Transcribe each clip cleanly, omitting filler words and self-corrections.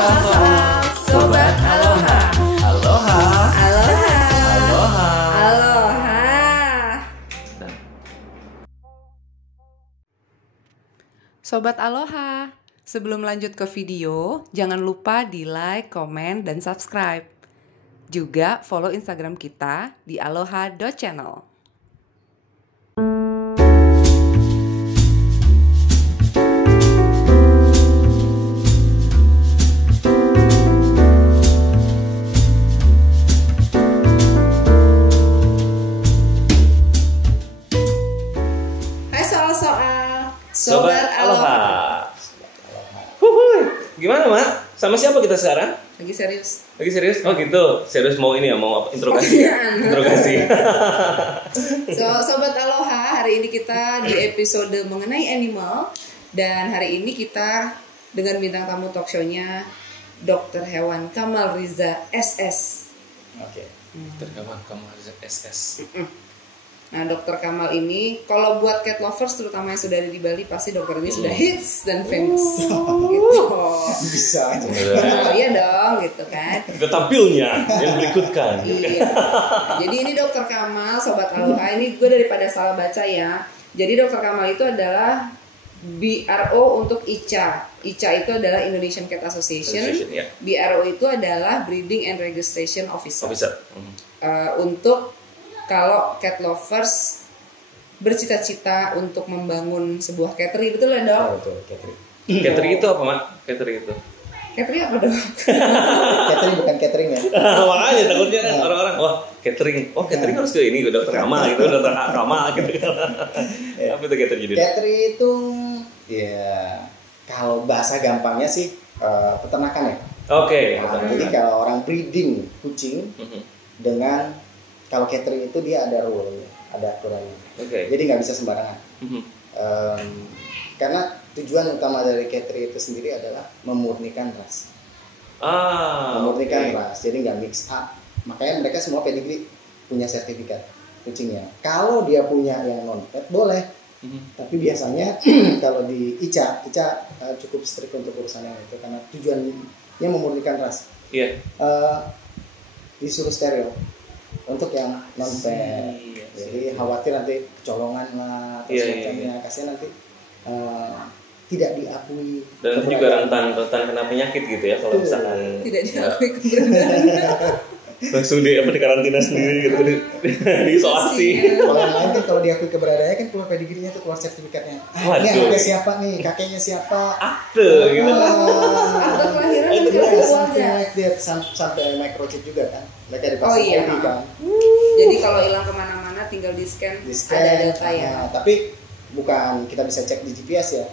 soal Sobat Aloha. Aloha. Aloha. Aloha. Aloha. Sobat Aloha, sebelum lanjut ke video, jangan lupa di like, komen, dan subscribe. Juga follow Instagram kita di aloha.channel. Hai soal-soal Sobat Aloha. Gimana, Mak? Sama siapa kita sekarang? Lagi serius. Lagi serius? Oh gitu. Serius mau ini ya, mau apa? Interogasi. Interogasi. Sobat Aloha, hari ini kita di episode mengenai animal. Dan hari ini kita dengan bintang tamu talk show-nya Dr. Hewan Kamal Riza SS. Oke. Terkawan Kamal Riza SS. Nah, Dr. Kamal ini, kalau buat cat lovers terutama yang sudah ada di Bali, pasti dokter ini sudah hits dan famous. Gitu. Bisa aja. Oh, iya dong, gitu kan. Juga tampilnya yang berikutkan. Iya. Jadi ini Dr. Kamal, Sobat Aloha, ini gue daripada salah baca ya. Jadi Dr. Kamal itu adalah BRO untuk ICA. ICA itu adalah Indonesian Cat Association. Ya. BRO itu adalah Breeding and Registration Officer. Oh, Untuk kalau cat lovers bercita-cita untuk membangun sebuah cattery, betul ya dok? Betul, catering. Catering itu apa, Mak? Catering itu. Cattery apa dok? Catering bukan catering ya. Makanya takutnya orang-orang, wah catering. Oh catering harus ke ini, ke dokter Kamal gitu, dokter Kamal gitu. Apa itu catering jadi? Catering itu ya kalau bahasa gampangnya sih peternakan ya. Oke. Nah, jadi kalau orang breeding kucing dengan kalau catering itu dia ada rule, ada aturannya. Oke. Jadi nggak bisa sembarangan. Karena tujuan utama dari catering itu sendiri adalah memurnikan ras. Memurnikan ras. Jadi nggak mix up. Makanya mereka semua pedigree punya sertifikat kucingnya. Kalau dia punya yang non pet boleh. Tapi biasanya kalau di ICA cukup strict untuk urusan yang itu karena tujuannya memurnikan ras. Iya. Disuruh steril untuk yang non pet. Jadi khawatir nanti kecolongan lah atau semacamnya. Kasihan nanti tidak diakui. Dan itu juga rentan kena penyakit gitu ya kalau misalkan Tidak diakui keberadaan. langsung di karantina sendiri gitu, di isolasi. Kalau yang lain kan kalau diakui keberadaannya kan keluar pedigrinya tuh, keluar sertifikatnya. Ini anaknya siapa nih, kakeknya siapa? Akte gitu. Akte kelahiran itu keluarga. Sampai microchip juga kan. Mereka dipasang ID kan. Jadi kalau hilang kemana-mana tinggal di scan, ada data ya. Tapi bukan kita bisa cek di GPS ya.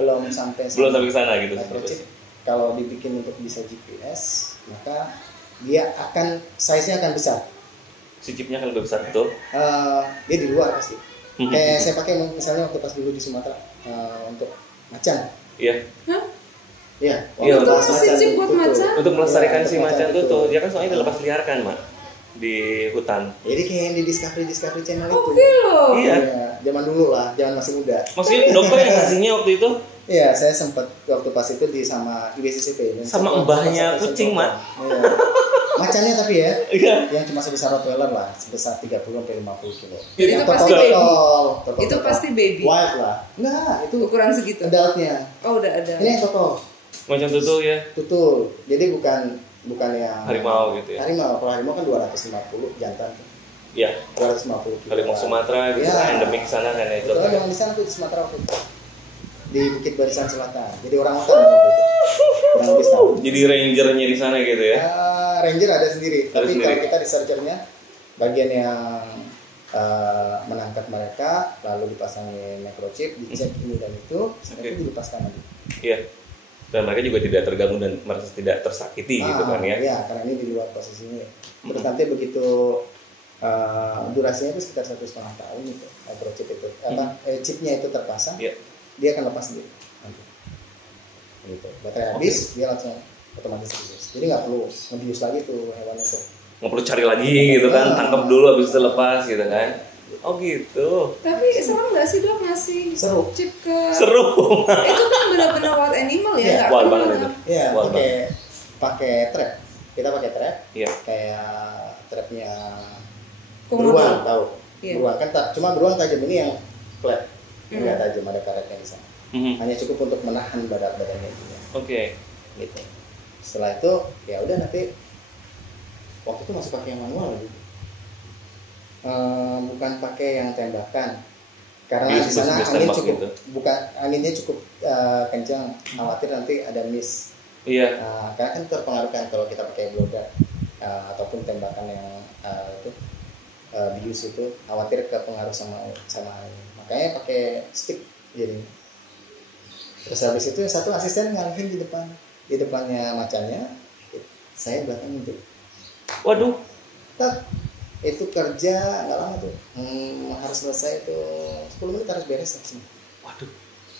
belum sampai ke sana gitu. Microchip kalau dibikin untuk bisa GPS, maka dia akan size-nya akan besar. Si chipnya kan lebih besar betul. Dia di luar pasti. Kayak saya pakai misalnya waktu pas dulu di Sumatera untuk macan. Iya. Hah? Iya. Iya, untuk kasih chip buat macan. Untuk melestarikan si macan macan tuh, dia kan soalnya dilepas liarkan, Mak, di hutan. Jadi kayak yang di Discovery Channel itu. Oke loh. Iya. Zaman dulu lah, zaman masih muda. Maksudnya dokter yang ngasihnya waktu itu Iya, saya sempat waktu pas itu di sama IBCCP. sama mbahnya kucing, Mak. Iya. Macannya tapi ya, Iya. yang cuma sebesar Rottweiler lah, sebesar 30-50 kilo. Jadi Yang itu pasti baby. Itu total. pasti baby. Wild lah. Enggak, itu Ukuran segitu. adultnya. Oh udah ada. Ini yang total. Macam tutul ya. Tutul. Jadi bukan yang Harimau gitu ya. Harimau, kalau harimau kan 250 jantan. Iya. 250 kilo. Harimau Sumatera gitu, Ya. endemik sana kan itu. Betul, yang di sana tuh di Sumatera waktu itu. Di Bukit Barisan Selatan. Jadi orang hutan waktu itu. Kurang lebih setahun. Jadi rangernya di sana gitu ya. Ranger ada sendiri. Ada Tapi sendiri. kalau kita researchernya bagian yang menangkap mereka, lalu dipasangin microchip, dicek ini dan itu, setelah itu dilepaskan lagi. Iya. Dan mereka juga tidak terganggu dan merasa tidak tersakiti gitu kan ya. Iya, karena ini di luar posisinya. Terus nanti begitu durasinya itu sekitar 1,5 tahun itu microchip itu, chipnya itu terpasang, dia akan lepas sendiri. Nanti. Gitu. Baterai habis, dia langsung otomatis reduce. Jadi nggak perlu ngebius lagi tuh hewan itu. Nggak perlu cari lagi gitu kan, tangkap dulu habis itu lepas gitu kan. Oh gitu. Tapi seru nggak sih dok ngasih Seru. chip ke? Seru. Itu kan benar-benar wild animal ya, Iya, nggak wild kenal. banget itu. Iya, Wah, pakai trap. Kita pakai trap. Iya. Kayak trapnya Komodo. beruang, tahu? Iya. Beruang kan cuma beruang tajam, ini yang flat. Hmm. Enggak tajam, ada karetnya di sana. Mhm. Hanya cukup untuk menahan badannya itu ya. Oke. Gitu. Setelah itu ya udah nanti waktu itu masih pakai yang manual gitu. Bukan pakai yang tembakan karena Bius, di sana bius angin tembak cukup gitu. bukan anginnya cukup kencang, khawatir nanti ada miss. Iya. Karena kan terpengaruhkan kalau kita pakai blodak ataupun tembakan yang itu bius itu khawatir kepengaruh sama angin. Makanya pakai stick jadi. Terus habis itu satu asisten ngalihin di depannya macannya, saya belakang itu. Waduh. Tak, itu kerja nggak lama tuh, harus selesai itu 10 menit harus beres langsung. Waduh.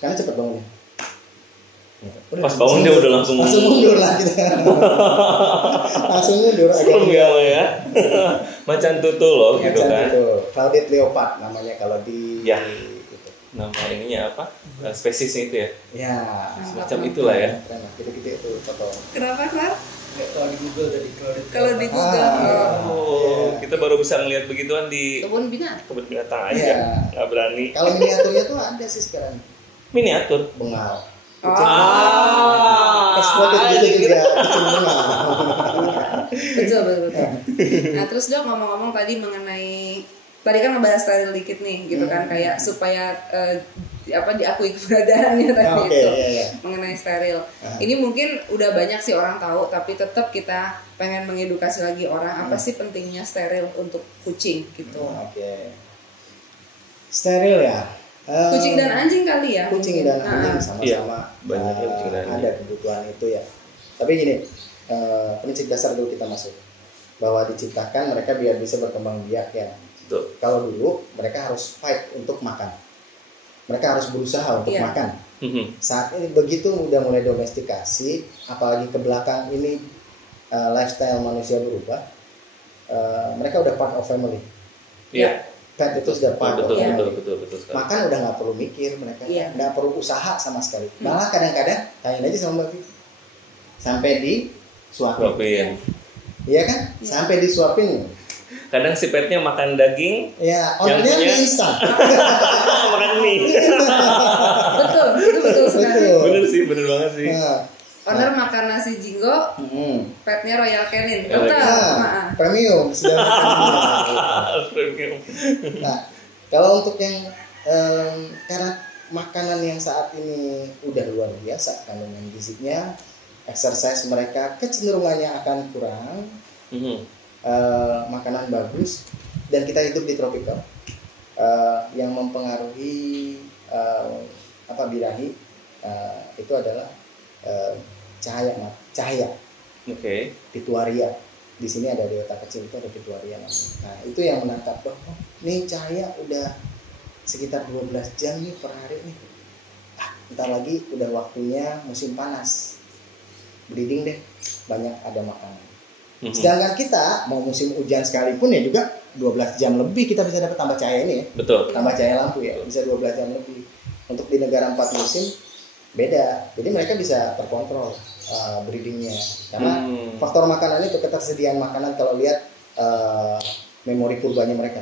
Karena cepet bangunnya. Gitu. Pas bangun dia udah langsung mundur lah kita. Langsung mundur. Serem ya. Macan tutul loh gitu kan. Clouded leopard namanya kalau di Ya. itu. Nama ininya apa? Spesiesnya itu ya. Ya. Semacam itulah ya. Keren, gede-gede itu foto. Kenapa Klar? Kalau di Google dari clouded Kalau di Google Oh, kita baru bisa ngeliat begituan di kebun binatang. kebun binatang aja. Iya. Nggak berani. Kalau miniaturnya tuh ada sih sekarang. Miniatur. Bengal. Ah, Eksploited gitu juga. Kucing bengal. betul. Nah terus dok ngomong-ngomong tadi mengenai tadi kan ngebahas steril dikit nih gitu kan kayak supaya diakui keberadaannya tadi Oke, itu iya. mengenai steril. Ini mungkin udah banyak sih orang tahu tapi tetap kita pengen mengedukasi lagi orang apa sih pentingnya steril untuk kucing gitu. Oke. Steril ya. Kucing dan anjing kali ya. Kucing dan anjing Iya, sama-sama banyaknya kucing dan anjing. ada kebutuhan itu ya. Tapi gini, prinsip dasar dulu kita masuk bahwa diciptakan mereka biar bisa berkembang biak ya. Betul. Kalau dulu mereka harus fight untuk makan. Mereka harus berusaha untuk Iya. makan. Mhm. Saat ini begitu udah mulai domestikasi, apalagi ke belakang ini lifestyle manusia berubah, mereka udah part of family. Iya. Pet itu sudah part of Betul, family. betul sekali. Makan udah nggak perlu mikir mereka, Iya. nggak perlu usaha sama sekali. Malah kadang-kadang tanya aja sama Mbak Vivi, sampai disuapin, Suapin. iya kan? Sampai disuapin, Kadang si petnya makan daging, ya Yang ordernya punya- mie instan. makan mie. Betul, itu betul sekali. Betul. Bener sih, bener banget sih. Nah, Owner makan nasi jinggo, petnya Royal Canin. Ya, Betul. premium sudah makan. Premium. Nah, kalau untuk yang karena makanan yang saat ini udah luar biasa kandungan gizinya, exercise mereka kecenderungannya akan kurang, Mhm. makanan bagus, dan kita hidup di tropical yang mempengaruhi birahi itu adalah cahaya Oke. pituaria. Di sini ada di otak kecil itu ada pituaria namanya. Nah, itu yang menangkap bahwa nih cahaya udah sekitar 12 jam nih per hari nih. Ntar lagi udah waktunya musim panas. Breeding deh, banyak ada makanan. Mhm. Sedangkan kita mau musim hujan sekalipun ya juga 12 jam lebih kita bisa dapat tambah cahaya ini ya. Betul. Tambah cahaya lampu ya, bisa 12 jam lebih. Untuk di negara 4 musim beda. Jadi mereka bisa terkontrol breedingnya. Karena faktor makanan itu ketersediaan makanan kalau lihat memori purbanya mereka.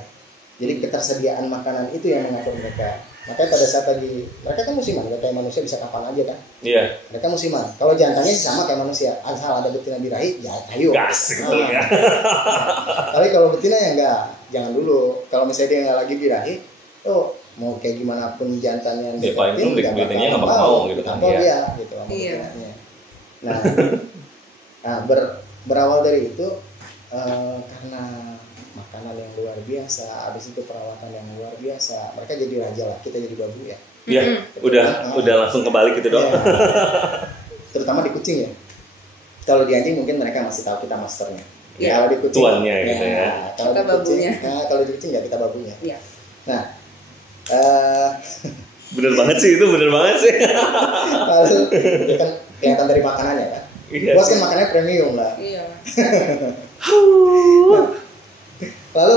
Jadi ketersediaan makanan itu yang mengatur mereka. Makanya pada saat tadi mereka kan musiman, gak kayak manusia bisa kapan aja kan. Iya. Mereka musiman. Kalau jantannya sih sama kayak manusia. Asal ada betina birahi, ya ayo. Gas gitu ya. Tapi kalau betina ya enggak, jangan dulu. Kalau misalnya dia nggak lagi birahi, oh mau kayak gimana pun jantannya Ya, paling pun nggak betinanya bakal nggak bakal mau gitu kan, Tampol iya. dia gitu sama Iya. betinanya. Nah, berawal dari itu karena makanan yang luar biasa, habis itu perawatan yang luar biasa, mereka jadi raja lah, kita jadi babu ya. Iya, udah langsung kebalik gitu dong. Iya. Terutama di kucing ya. Kalau di anjing mungkin mereka masih tahu kita masternya. Iya. Kalau di kucing Tuannya gitu ya. Kalau Kita di kucing, babunya. kalau di kucing ya kita babunya. Iya. Nah, Bener banget sih itu, bener banget sih. lalu itu kan kelihatan dari makanannya kan. Iya Bos sih. kan makannya premium lah. Iya. Lalu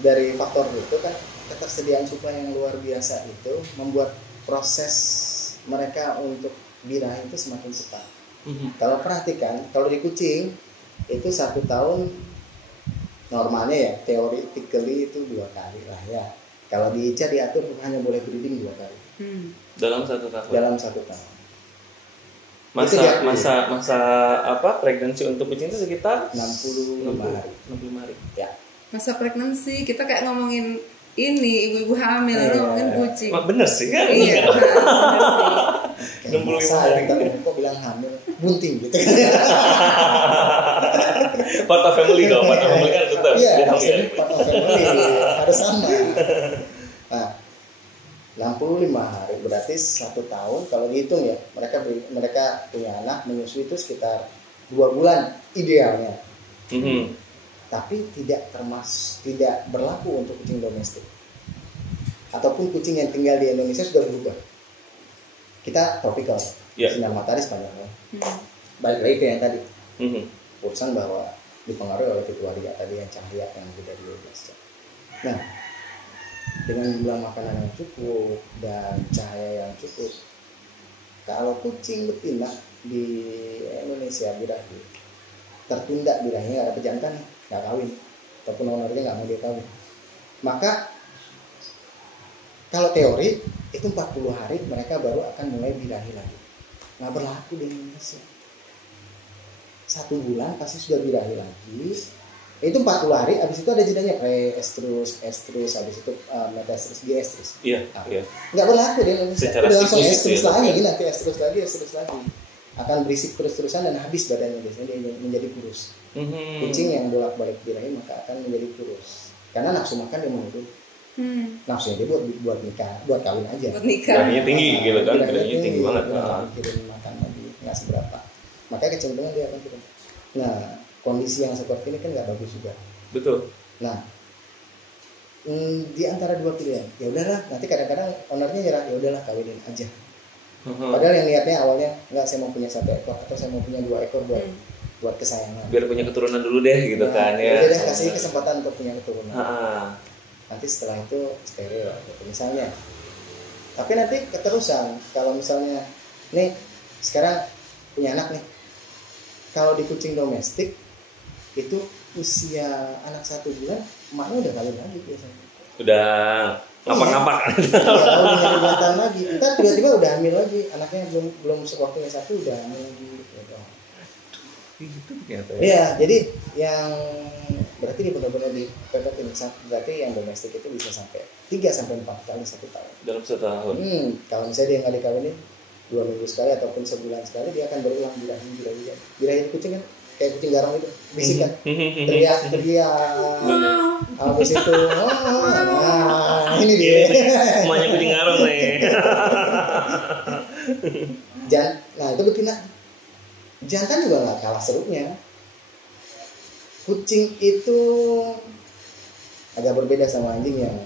dari faktor itu kan ketersediaan suplai yang luar biasa itu membuat proses mereka untuk birahi itu semakin cepat. Kalau perhatikan, kalau di kucing itu 1 tahun normalnya ya, theoretically itu 2 kali lah ya. Kalau di Ica diatur hanya boleh breeding 2 kali. Dalam 1 tahun. Dalam 1 tahun. Masa apa pregnancy untuk kucing itu sekitar 65 hari. 65 hari. Ya. Masa pregnancy kita kayak ngomongin ini ibu-ibu hamil, ngomongin kucing. Bener sih kan? Iya, bener sih. 65 Saya hari. kok bilang hamil, bunting gitu kan. Part of family dong, part of family kan tetap. Iya, Bohong ya. part of family harus sama. Nah, 65 hari berarti 1 tahun kalau dihitung ya, mereka punya anak menyusui itu sekitar 2 bulan idealnya. Tapi tidak berlaku untuk kucing domestik ataupun kucing yang tinggal di Indonesia sudah berubah. Kita tropical, sinar matahari sepanjang tahun. Balik lagi ke yang tadi, urusan bahwa dipengaruhi oleh keluarga tadi yang cahaya yang lebih dari 12 jam. Nah, dengan jumlah makanan yang cukup dan cahaya yang cukup, kalau kucing betina di Indonesia birahi tertunda birahinya, nggak ada pejantan, nggak kawin, ataupun ownernya nggak mau dia kawin, maka kalau teori itu 40 hari mereka baru akan mulai birahi lagi. Nggak berlaku di Indonesia. 1 bulan pasti sudah birahi lagi. Itu 40 hari, habis itu ada jedanya estrus, habis itu metastrus, diestrus. Iya. Nggak berlaku di Indonesia. Secara Udah langsung siklus estrus ya, lagi, nanti estrus lagi. Akan berisik terus-terusan dan habis badannya, biasanya dia menjadi kurus. Kucing yang bolak-balik birahi maka akan menjadi kurus. Karena nafsu makan dia menurun. Nafsunya dia buat nikah, buat kawin aja. Buat nikah. Birahinya tinggi gitu kan, birahinya tinggi banget. Kirim makan lagi nggak seberapa. Makanya kecenderungan dia akan turun. Nah, kondisi yang seperti ini kan nggak bagus juga. Betul. Nah, di antara 2 pilihan, ya udahlah. Nanti kadang-kadang ownernya nyerah, ya udahlah kawinin aja. Padahal yang niatnya awalnya nggak, saya mau punya 1 ekor atau saya mau punya 2 ekor buat kesayangan. Biar punya keturunan dulu deh gitu kan ya. Jadi kasih kesempatan untuk punya keturunan. Nanti setelah itu steril gitu misalnya. Tapi nanti keterusan, kalau misalnya nih sekarang punya anak nih, kalau di kucing domestik itu usia anak 1 bulan emaknya udah kawin lagi biasanya. Udah ngapak-ngapak. Udah nyari jantan lagi. Entar tiba-tiba udah hamil lagi, anaknya belum waktunya 1 udah hamil lagi gitu. Gitu ternyata ya. Iya, jadi yang berarti dia benar-benar dipepetin. Berarti yang domestik itu bisa sampai 3-4 kali 1 tahun. Dalam 1 tahun. Kalau misalnya dia nggak dikawinin 2 minggu sekali ataupun sebulan sekali, dia akan berulang birahi. Birahi kucing kan kayak kucing garong itu, bisik kan, teriak. Habis itu, ini dia. Semuanya kucing garong nih. Nah itu betina. Jantan juga nggak kalah serunya. Kucing itu agak berbeda sama anjing yang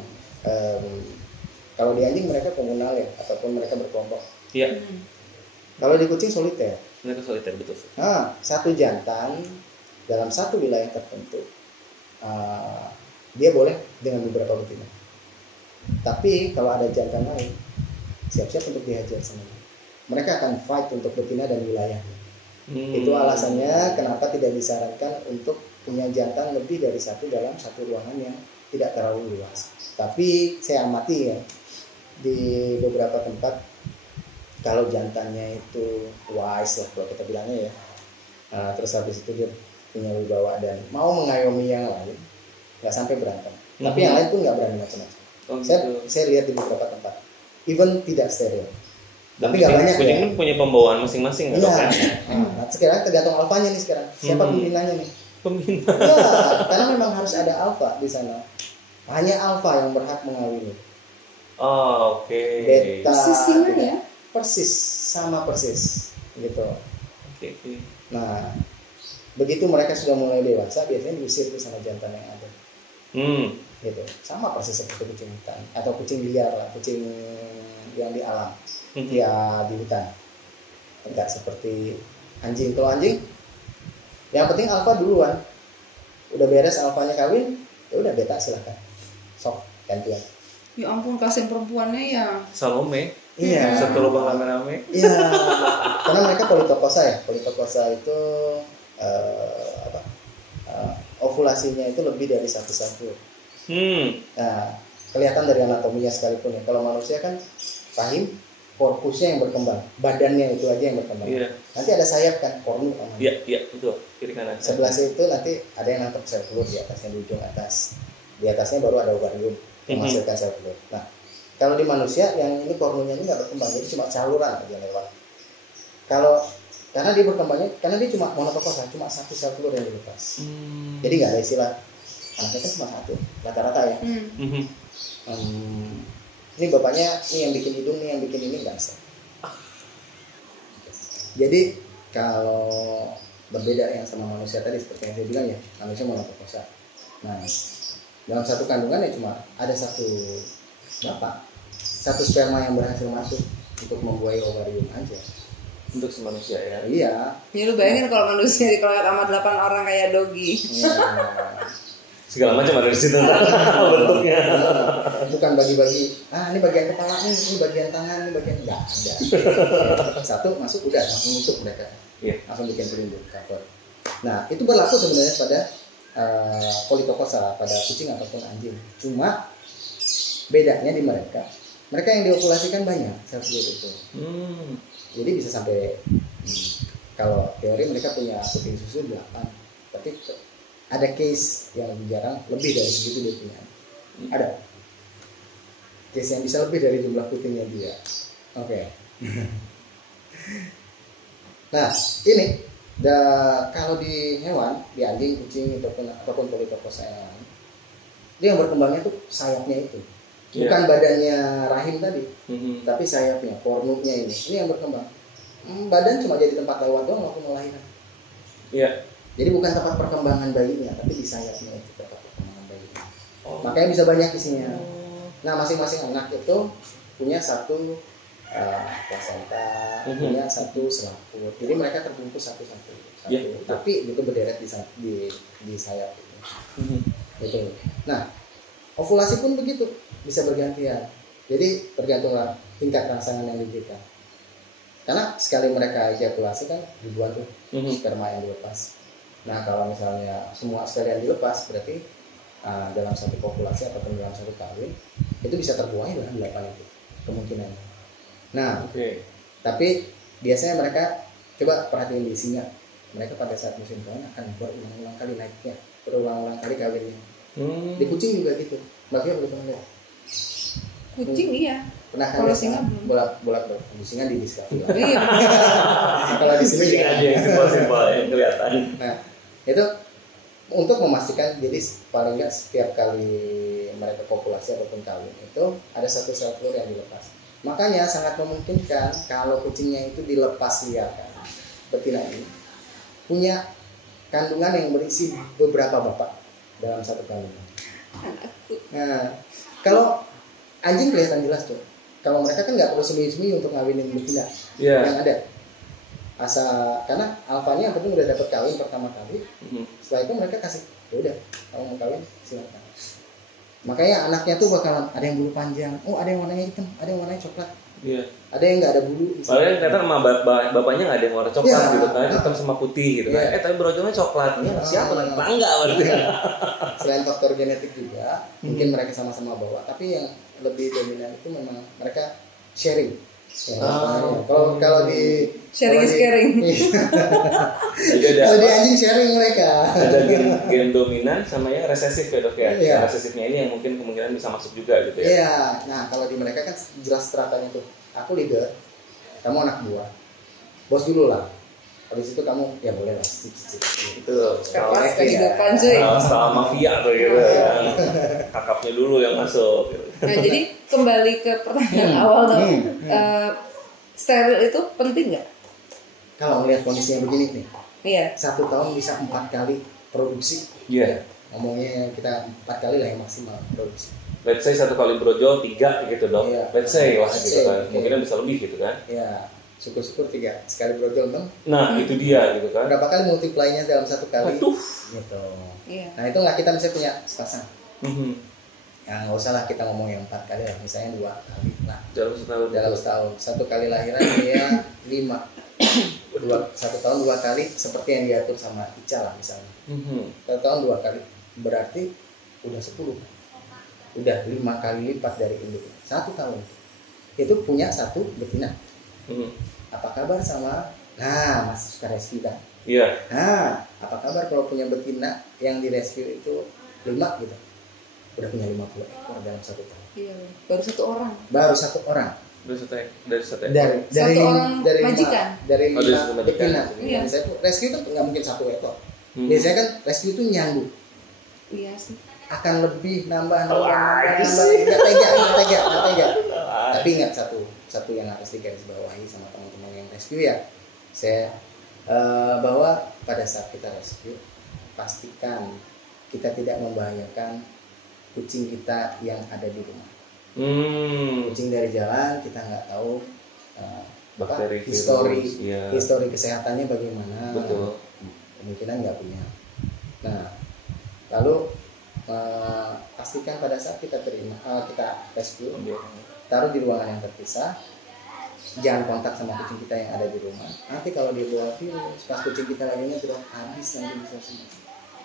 kalau di anjing mereka komunal ya, ataupun mereka berkelompok. Iya. Kalau di kucing soliter. Mereka soliter betul. Nah, 1 jantan dalam 1 wilayah tertentu dia boleh dengan beberapa betina. Tapi kalau ada jantan lain, siap-siap untuk dihajar sama dia. Mereka akan fight untuk betina dan wilayah. Itu alasannya kenapa tidak disarankan untuk punya jantan lebih dari 1 dalam 1 ruangan yang tidak terlalu luas. Tapi saya amati ya di beberapa tempat, kalau jantannya itu wise lah kalau kita bilangnya ya, terus habis itu dia punya wibawa dan mau mengayomi yang lain, nggak sampai berantem. Tapi yang lain pun nggak berani macam-macam. Saya lihat di beberapa tempat, even tidak steril. Tapi nggak banyak ya. Kucing punya pembawaan masing-masing nggak kan? Nah, sekarang tergantung alfanya nih sekarang. Siapa pembinanya nih? Pembina. Ya, karena memang harus ada alfa di sana. Hanya alfa yang berhak mengawini. Oh, oke. Beta Posisinya ya? Persis, sama persis gitu. Oke. Nah, begitu mereka sudah mulai dewasa, biasanya diusir tuh sama jantan yang ada. Gitu. Sama persis seperti kucing hutan atau kucing liar lah, kucing yang di alam. Ya di hutan. Enggak seperti anjing. Kalau anjing yang penting alfa duluan. Udah beres alfanya kawin, ya udah beta silakan. Sok gantian. Ya ampun, kasihan perempuannya ya. Salome. Iya. Satu lubang rame-rame. Iya. Karena mereka politokosa ya. Politokosa itu apa? Ovulasinya itu lebih dari satu salur. Nah, kelihatan dari anatominya sekalipun ya. Kalau manusia kan rahim, korpusnya yang berkembang, badannya itu aja yang berkembang. Iya. Nanti ada sayap kan, kornu namanya. Iya, betul. Kiri kanan. Sebelah situ nanti ada yang nangkep sel telur di atasnya, di ujung atas. Di atasnya baru ada ovarium yang menghasilkan sel telur. Nah, kalau di manusia yang ini kornunya ini nggak berkembang, jadi cuma saluran aja lewat. Karena dia berkembangnya, karena dia cuma monotokosa, cuma satu sel telur yang dilepas. Jadi nggak ada istilah anaknya kan cuma satu, rata-rata ya. Ini bapaknya, ini yang bikin hidung, ini yang bikin ini, nggak bisa. Jadi kalau berbeda yang sama manusia tadi seperti yang saya bilang ya, manusia monotokosa. Nah, dalam satu kandungan ya cuma ada satu sperma yang berhasil masuk untuk membuahi ovarium aja. Untuk si manusia ya. Iya. Ya lu bayangin kalau manusia dikelola sama 8 orang kayak dogi. Ya. Segala macam ada di situ bentuknya. Bukan bagi-bagi. Ini bagian kepala nih, ini bagian tangan, ini bagian nggak ada. Satu masuk udah langsung nusuk mereka. Iya. Langsung bikin pelindung cover. Nah itu berlaku sebenarnya pada politokosa, pada kucing ataupun anjing. Cuma bedanya di mereka yang diopulasikan banyak sel telur itu. Jadi bisa sampai kalau teori mereka punya puting susu 8, tapi ada case yang lebih jarang, lebih dari segitu dia punya. Ada case yang bisa lebih dari jumlah putingnya dia. Oke. Nah ini kalau di hewan, di anjing, kucing ataupun politokosa yang lain, dia yang berkembangnya tuh sayapnya itu, bukan badannya rahim tadi, tapi sayapnya, kornunya ini yang berkembang. Badan cuma jadi tempat lewat doang waktu melahirkan. Iya. Jadi bukan tempat perkembangan bayinya, tapi di sayapnya itu tempat perkembangan bayinya. Makanya bisa banyak isinya. Nah masing-masing anak itu punya satu plasenta, punya satu selaput. Jadi mereka terbungkus satu-satu. Tapi itu berderet di sayap itu. Gitu. Nah ovulasi pun begitu, bisa bergantian. Jadi tergantung tingkat rangsangan yang diberikan. Karena sekali mereka ejakulasi kan ribuan tuh sperma yang dilepas. Nah kalau misalnya semua sekalian dilepas berarti dalam satu populasi ataupun dalam satu kawin itu bisa terbuai lah 8 itu kemungkinannya. Nah tapi biasanya mereka coba perhatiin di singa, mereka pada saat musim kawin akan berulang-ulang kali naiknya, berulang-ulang kali kawinnya. Di kucing juga gitu. Mbak Fia belum pernah lihat? Kucing iya. Pernah kan? Kalau singa bolak di singa di Discovery. Iya. Kalau di sini aja yang simpel yang kelihatan. Nah itu untuk memastikan, jadi paling nggak setiap kali mereka populasi ataupun kawin itu ada satu sel telur yang dilepas. Makanya sangat memungkinkan kalau kucingnya itu dilepas liarkan, betina ini punya kandungan yang berisi beberapa bapak dalam satu kandungan. Nah kalau anjing kelihatan jelas tuh. Kalau mereka kan nggak perlu sembunyi-sembunyi untuk ngawinin betina yang ada. Karena alfanya yang penting udah dapat kawin pertama kali. Setelah itu mereka kasih, ya udah, kalau mau kawin silakan. Makanya anaknya tuh bakalan ada yang bulu panjang, ada yang warnanya hitam, ada yang warnanya coklat. Ada yang nggak ada bulu. Soalnya ternyata sama bapaknya nggak ada yang warna coklat gitu kan, hitam sama putih gitu kan. Tapi brojolnya coklat. Siapa lagi tangga berarti? Selain faktor genetik juga, mungkin mereka sama-sama bawa. Tapi yang lebih dominan itu memang mereka sharing. Kalau di sharing is caring. Kalau di anjing sharing mereka. Ada gen dominan sama yang resesif ya dok ya. Yang resesifnya ini yang mungkin kemungkinan bisa masuk juga gitu ya. Iya. Nah kalau di mereka kan jelas stratanya tuh. Aku leader, kamu anak buah. Bos dulu lah. Habis itu kamu ya boleh lah. Itu kelas kehidupan cuy. Setelah mafia tuh gitu kan. Kakapnya dulu yang masuk. Nah jadi kembali ke pertanyaan awal dong. Steril itu penting nggak? Kalau melihat kondisinya begini nih. Iya. 1 tahun bisa 4 kali produksi. Iya. Ngomongnya kita 4 kali lah yang maksimal produksi. Let's say 1 kali brojol 3 gitu dong. Let's say lah gitu kan. Mungkin bisa lebih gitu kan. Iya. Syukur-syukur 3 sekali brojol 6. Nah itu dia gitu kan. Berapa kali multiply-nya dalam 1 kali? Aduh. Gitu. Iya. Nah itu nggak kita bisa punya sepasang. Ya nggak usah lah kita ngomong yang 4 kali lah, misalnya 2 kali lah. Dalam setahun. Dalam setahun, 1 kali lahiran dia 5. 1 tahun 2 kali seperti yang diatur sama Ica lah misalnya. 1 tahun 2 kali berarti udah 10. Udah 5 kali lipat dari induknya. 1 tahun itu punya 1 betina. Apa kabar sama, nah masih suka rescue kan? Iya. Nah, apa kabar kalau punya betina yang di rescue itu 5 gitu, udah punya 50 ekor dalam 1 tahun. Iya, baru 1 orang. Baru 1 orang. Dari satu Dari orang dari majikan. dari Oh, dari 5 satu majikan. betina. Iya. Biasanya tuh rescue tuh nggak mungkin 1 ekor. Biasanya kan rescue tuh nyambung. Iya sih. Akan lebih nambah. Wah, Nggak tega. Tapi ingat satu yang harus digarisbawahi sama teman-teman yang rescue ya, saya bahwa pada saat kita rescue pastikan kita tidak membahayakan kucing kita yang ada di rumah. Kucing dari jalan kita nggak tahu Bakteri, histori virus, iya. histori kesehatannya bagaimana. Betul. Kemungkinan nggak punya. Nah, lalu pastikan pada saat kita kita rescue, taruh di ruangan yang terpisah, jangan kontak sama kucing kita yang ada di rumah. Nanti kalau dia bawa virus, pas kucing kita lagi sudah habis, nanti bisa semua.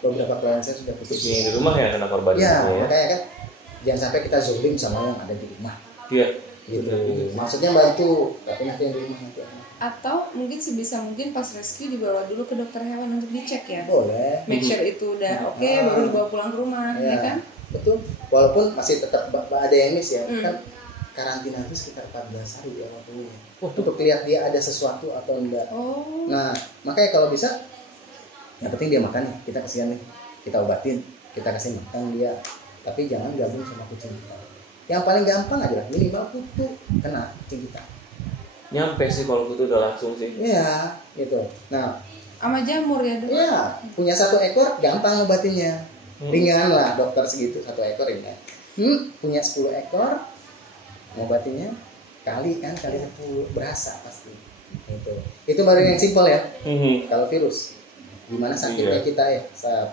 Beberapa klien saya sudah putus. Kucing di rumah ya kena korban Ya, itu ya. makanya kan jangan sampai kita zolim sama yang ada di rumah. Iya. Gitu. Maksudnya bantu, tapi nanti yang di rumah nanti. Atau mungkin sebisa mungkin pas rescue dibawa dulu ke dokter hewan untuk dicek ya. Boleh. Make sure itu udah oke, baru dibawa pulang ke rumah, ya kan? Betul. Walaupun masih tetap ada yang miss ya. Kan karantina itu sekitar 14 hari ya waktunya. Untuk lihat dia ada sesuatu atau enggak. Oh. Nah, makanya kalau bisa yang penting dia makan nih, kita kasihan nih. Kita obatin, kita kasih makan dia. Tapi jangan gabung sama kucing kita. Yang paling gampang aja minimal kutu kena kucing kita. Nyampe sih kalau kutu udah langsung sih. Iya, gitu. Nah, Sama jamur ya, Dok? iya, punya 1 ekor gampang obatinnya. Ringan lah dokter segitu, 1 ekor ringan. Punya 10 ekor ngobatinnya kali 10 berasa pasti. Itu baru yang simpel ya. Kalau virus gimana sakitnya kita ya,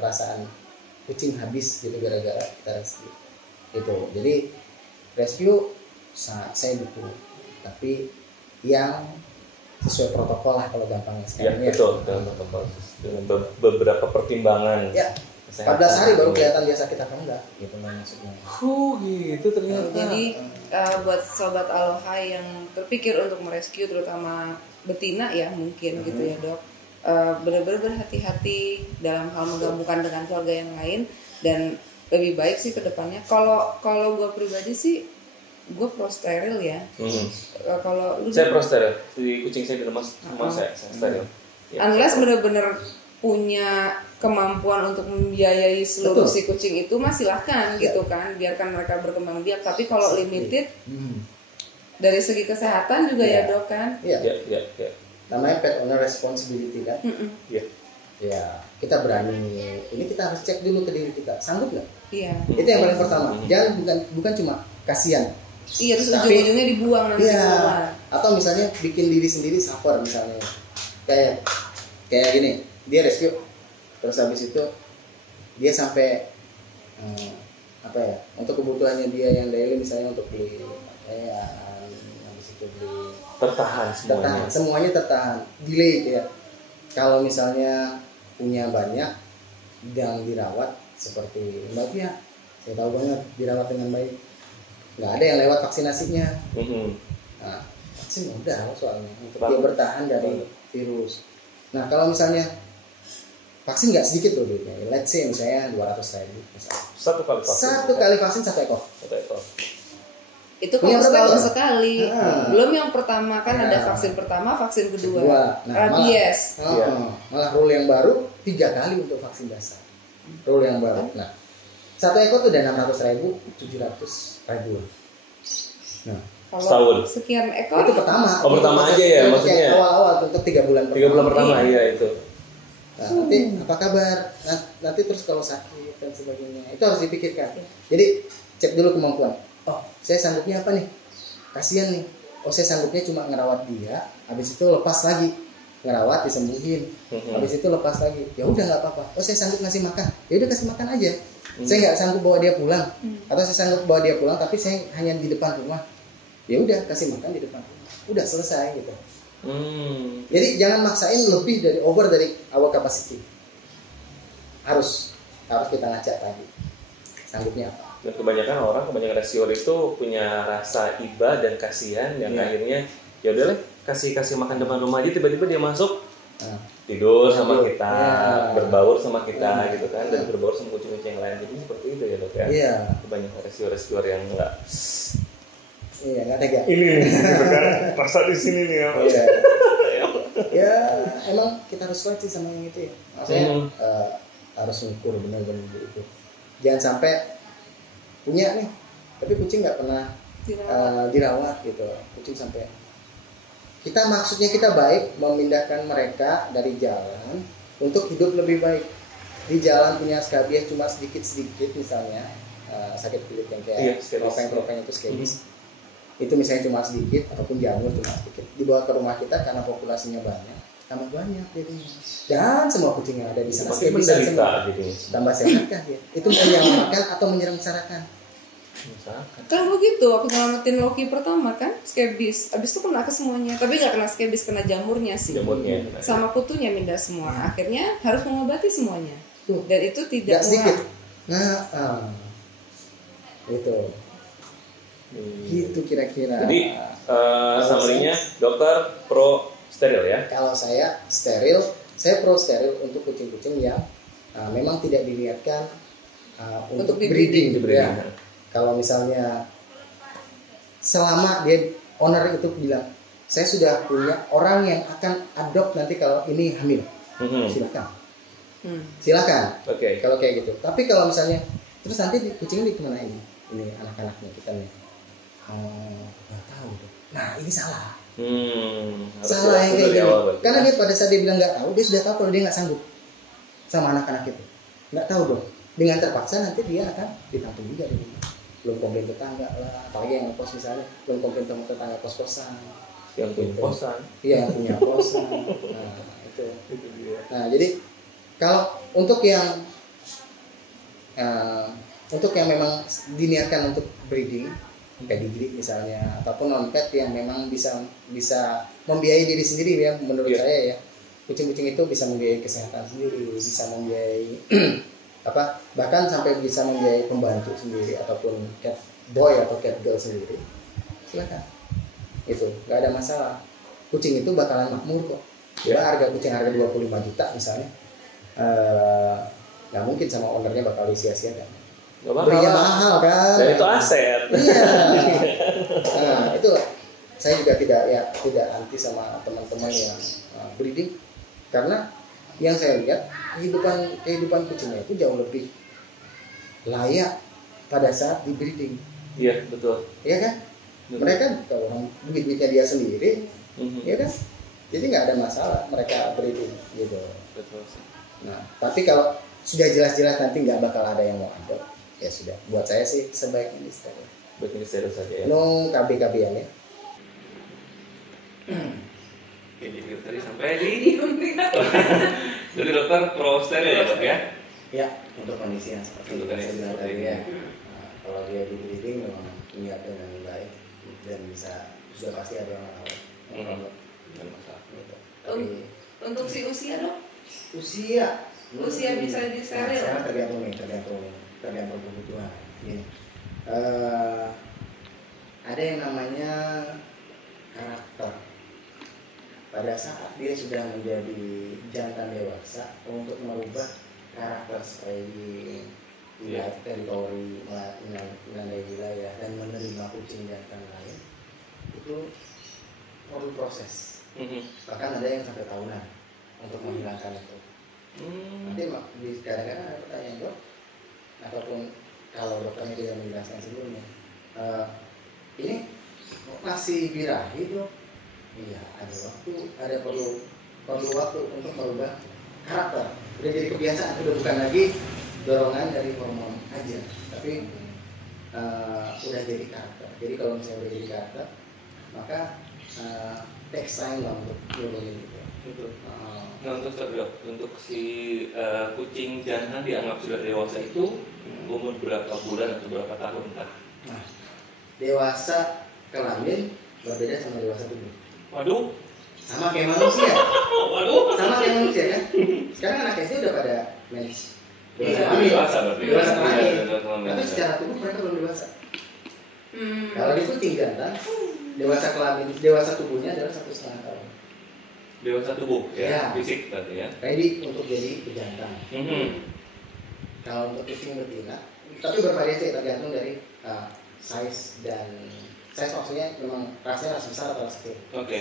perasaan kucing habis gitu gara-gara kita rescue. Itu. Jadi rescue saya dukung, tapi yang sesuai protokol lah kalau gampangnya sekarang. Ya, betul. Dengan beberapa pertimbangan. Ya. 14 hari baru kelihatan dia sakit apa enggak, gitu maksudnya. Gitu ternyata. Jadi buat sobat Aloha yang terpikir untuk merescue terutama betina ya mungkin gitu ya, Dok. Benar-benar berhati-hati dalam hal menggabungkan dengan keluarga yang lain, dan lebih baik sih ke depannya. Kalau gue pribadi sih gue pro steril ya. Kalau lu Saya pro steril. Di kucing saya di rumah semua saya steril. Ya, unless benar-benar punya kemampuan untuk membiayai seluruh si kucing itu, silahkan gitu kan, biarkan mereka berkembang biak. Tapi kalau limited dari segi kesehatan juga ya, Dok kan. Iya. Ya. Namanya pet owner responsibility kan. Iya. Ya, kita berani. Ini kita harus cek dulu ke diri kita, sanggup nggak? Iya. Itu yang paling pertama. Jangan bukan cuma kasihan. Iya, terus ujung-ujungnya dibuang nanti. Iya. Atau misalnya bikin diri sendiri suffer misalnya. Kayak gini, dia rescue, terus habis itu dia sampai untuk kebutuhannya dia yang daily, misalnya untuk beli pakaian, habis itu beli Tertahan semuanya tertahan, delay ya. Kalau misalnya punya banyak yang dirawat seperti Mbak Fia, saya tahu banget dirawat dengan baik, nggak ada yang lewat vaksinasinya. Nah, vaksin udah soalnya untuk dia bertahan dari virus. Nah, kalau misalnya vaksin nggak sedikit loh duitnya, let's say misalnya 200.000 misalnya. Satu kali vaksin 1 ekor. Itu kalau setahun sekali. Belum yang pertama kan ada vaksin pertama, vaksin kedua. Rabies. Malah rule yang baru 3 kali untuk vaksin dasar. Rule yang baru. Nah, 1 ekor tuh udah 600.000, 700.000. Nah, setahun. Sekian ekor. Itu pertama. Oh, pertama aja ya maksudnya. Awal-awal untuk 3 bulan. 3 bulan pertama iya itu. Nah, nanti apa kabar? Nanti terus kalau sakit dan sebagainya. Itu harus dipikirkan. Jadi cek dulu kemampuan. Oh, saya sanggupnya apa nih? Kasihan nih. Oh, saya sanggupnya cuma ngerawat dia, habis itu lepas lagi. ngerawat, disembuhin, habis itu lepas lagi, ya udah nggak apa-apa. Oh saya sanggup ngasih makan, ya udah kasih makan aja. Saya nggak sanggup bawa dia pulang, atau saya sanggup bawa dia pulang tapi saya hanya di depan rumah, ya udah kasih makan di depan rumah, udah selesai gitu. Jadi jangan maksain lebih dari over dari our capacity. Harus kita ngacak lagi sanggupnya apa. Dan kebanyakan rasio itu punya rasa iba dan kasihan yang akhirnya ya udahlah kasih makan depan rumah aja, tiba-tiba dia masuk tidur sama kita, berbaur sama kita gitu kan, dan berbaur sama kucing-kucing yang lain. Jadi seperti itu ya dok ya. Iya. Kebanyakan rescuer yang enggak. Iya, nggak tega. Ini gitu kan, rasa di sini nih ya. Iya. Ya emang kita harus seleksi sama yang itu ya. Maksudnya harus ngukur benar-benar itu. Jangan sampai punya nih, tapi kucing nggak pernah dirawat gitu. Kucing sampai maksudnya kita baik memindahkan mereka dari jalan untuk hidup lebih baik. Di jalan punya skabies cuma sedikit-sedikit misalnya, sakit kulit yang kayak tropeng itu skabies. Itu misalnya cuma sedikit ataupun jamur cuma sedikit, dibawa ke rumah kita karena populasinya banyak, tambah banyak jadinya. Dan semua kucing yang ada di sana bisa semua tambah sehat kan ya. Itu menyelamatkan atau menyengsarakan. Kan begitu, aku nyelamatin Loki pertama kan, skabies. Abis itu kena ke semuanya, tapi nggak kena skabies, kena jamurnya sih. Sama kutunya mindah semua. Akhirnya harus mengobati semuanya. Dan itu tidak sedikit. Nah, itu. Gitu kira-kira. Jadi summary-nya dokter pro steril ya? Kalau saya steril, saya pro steril untuk kucing-kucing yang memang tidak diniatkan untuk breeding. Ya. Kalau misalnya selama dia owner itu bilang saya sudah punya orang yang akan adopt nanti kalau ini hamil, silakan. Okay. Kalau kayak gitu. Tapi kalau misalnya terus nanti kucingnya kemana ini anak-anaknya kita nih? Nggak tahu deh. Nah ini salah. Salah yang kayak gini. Karena dia pada saat dia bilang nggak tahu, dia sudah tahu kalau dia nggak sanggup sama anak-anak itu. Nggak tahu dong. Dengan terpaksa nanti dia akan ditampung juga di rumah. Belum komplain tetangga lah, apalagi yang ngekos misalnya, belum komplain sama tetangga kos-kosan. Yang punya kosan. Iya yang punya kosan. Nah itu. Nah jadi kalau untuk yang memang diniatkan untuk breeding, pedigree misalnya, ataupun non-pet yang memang bisa membiayai diri sendiri ya, menurut saya ya, kucing-kucing itu bisa membiayai kesehatan sendiri, bisa membiayai bahkan sampai bisa membiayai pembantu sendiri ataupun cat boy atau cat girl sendiri, silakan, itu nggak ada masalah. Kucing itu bakalan makmur kok. Harga kucing harga 25 juta misalnya, nggak mungkin sama ownernya bakal disia-siakan. Belinya mahal kan. Dan itu aset. Iya. Nah itu saya juga tidak anti sama teman-teman yang breeding, karena yang saya lihat kehidupan kucingnya itu jauh lebih layak pada saat di breeding. Iya betul. Iya kan? Betul. Mereka kalau duitnya dia sendiri, ya kan? Jadi nggak ada masalah mereka breeding gitu. Betul. Nah tapi kalau sudah jelas-jelas nanti nggak bakal ada yang mau adopt, ya sudah, buat saya sih sebaiknya di steril. Baiknya steril saja ya. No KB-KB-an ya. Jadi kita tadi sampai di jadi dokter pro steril ya dok ya? Ya, untuk kondisi yang seperti itu saya bilang tadi ya. Kalau dia di breeding memang niat dengan baik dan sudah pasti ada yang merawat. Gitu. Untuk si usia dok? Usia bisa di steril. Nah, tergantung kebutuhan. Gini. Ada yang namanya karakter. Pada saat dia sudah menjadi jantan dewasa, untuk merubah karakter seperti wilayah teritori, menandai wilayah dan menerima kucing jantan lain, itu perlu proses. Bahkan ada yang sampai tahunan untuk menghilangkan itu. Nanti kadang-kadang ada pertanyaan dok, ataupun kalau dokternya tidak menjelaskan sebelumnya, ini masih birahi dok? Iya, ada perlu waktu untuk merubah karakter. Udah jadi kebiasaan, udah bukan lagi dorongan dari hormon aja, tapi udah jadi karakter. Jadi kalau misalnya udah jadi karakter, maka text time lah untuk nurunin itu. Gitu. Nah untuk si kucing jantan dianggap sudah dewasa itu umur berapa bulan atau berapa tahun kan? Nah, dewasa kelamin berbeda sama dewasa tubuh. Waduh. Sama kayak manusia. Waduh. Sama kayak manusia kan? Sekarang anak SD udah pada mens. Dewasa berarti. Dewasa kelamin. Dewasa kelamin. Tapi secara tubuh mereka belum dewasa. Kalau di kucing jantan, dewasa kelamin, dewasa tubuhnya adalah 1,5 tahun. Dewasa tubuh ya, Ya. fisik berarti ya. Ready untuk jadi pejantan. Kalau untuk kucing betina, tapi bervariasi tergantung dari size dan size maksudnya memang rasnya ras besar atau ras kecil. Oke.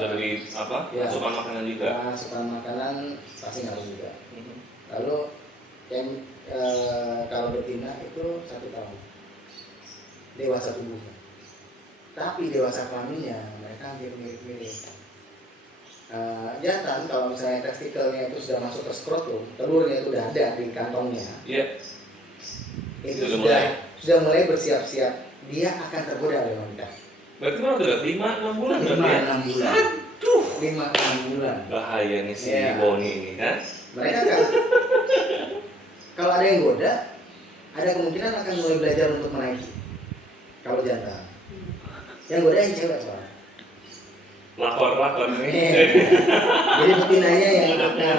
Dari apa? Ya. Asupan makanan juga. Asupan makanan pasti ngaruh juga. Lalu yang kalau betina itu 1 tahun dewasa tubuhnya. Tapi dewasa kelaminnya mereka hampir mirip-mirip. Jantan kalau misalnya testikelnya itu sudah masuk ke skrotum, telurnya itu sudah ada di kantongnya. Iya. Itu sudah mulai bersiap-siap dia akan tergoda oleh wanita. Berarti kan udah 5-6 bulan berarti ya? 5-6 bulan. Aduh, 5-6 bulan. Bahaya nih si Iya. Boni ini kan. Mereka kan kalau ada yang goda, ada kemungkinan akan mulai belajar untuk menaiki. Kalau jantan. Yang goda yang cewek soalnya. Lapor nih. Jadi betinanya yang akan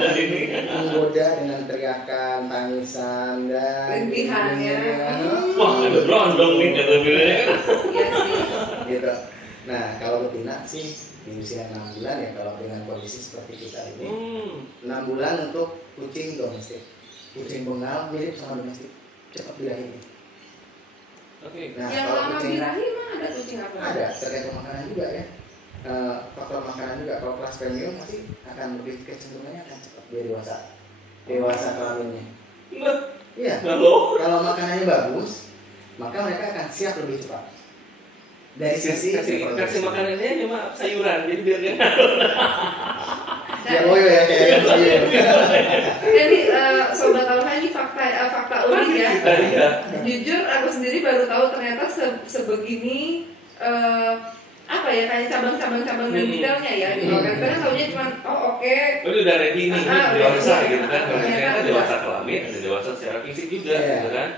menggoda dengan teriakan, tangisan dan Rintihannya. Wah, ada berondong nih kata bilangnya kan. Iya sih. Gitu. Nah, kalau betina sih di usia 6 bulan ya kalau dengan kondisi seperti kita ini. 6 bulan untuk kucing domestik. Kucing bengal mirip sama domestik. Cepat birahi. Oke. Nah, Yang kalau lama kucing birahi mah ada kucing apa? ada tergantung makanan juga ya. Faktor makanan juga kalau kelas premium pasti akan lebih kecenderungannya akan cepat dia dewasa kelaminnya. Iya. Kalau makanannya bagus, maka mereka akan siap lebih cepat. Dari sisi kasih makanannya cuma sayuran jadi biar dia ya loyo ya kayak yang sayur. Jadi sobat Alfa ini fakta unik ya. Jujur aku sendiri baru tahu ternyata sebegini apa ya kayak cabang-cabang dan detailnya ya gitu kan. Karena taunya cuma oke. Itu udah ready nih dewasa gitu kan. Ternyata dewasa kelamin, ada dewasa secara fisik juga gitu kan.